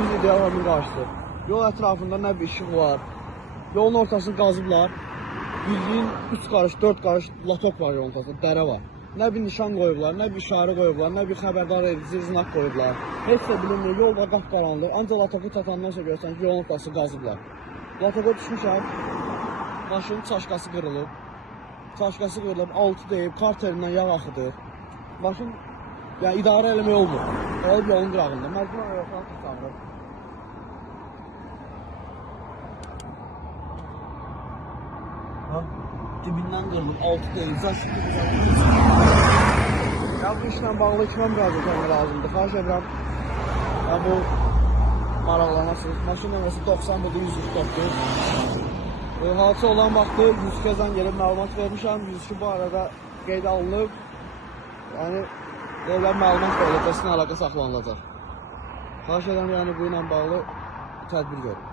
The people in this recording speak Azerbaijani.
düz ideallarının qarşısı. Yol ətrafında nə bir işıq var. Yolun ortasını qazıblar. Bildiğin 3 qarış, 4 qarış latok var yolun ortasında, dərə var. Nə bir nişan qoyublar, nə bir işarə qoyublar, nə bir xəbərdar edici znak qoyublar. Heç də bilinmir, yol var qapqaranlıq. Ancaq latoku tatandan sonra görsən ki, yolun ortası qazıblar. Latoka düşmüşəm, maşının çaşkası qırılıb. Çaşkası qırılıb, altı deyib, karterindən yağ axıdır. Maşın yəni, idarə eləmək olmur. Qalıb yolun qırağında. Məcbur ayaqlarını tutanır. Dibindən qırılıb, altı deyib, zaşıqlı qırılıb. Ya bu işlə bağlı kimə müraciət etmək lazımdır? Xahiş edirəm, ya bu maraqlanasınız. Maşın nömrəsi 90 budur, 149. Hadisə olan vaxtı 102-dən gelib məlumat vermişəm. 102 bu arada qeydə alınıb. Yəni, verilən məlumat verilib və sizin əlaqə saxlanılacaq. Xahiş edirəm, yəni bu ilə bağlı tədbir görün.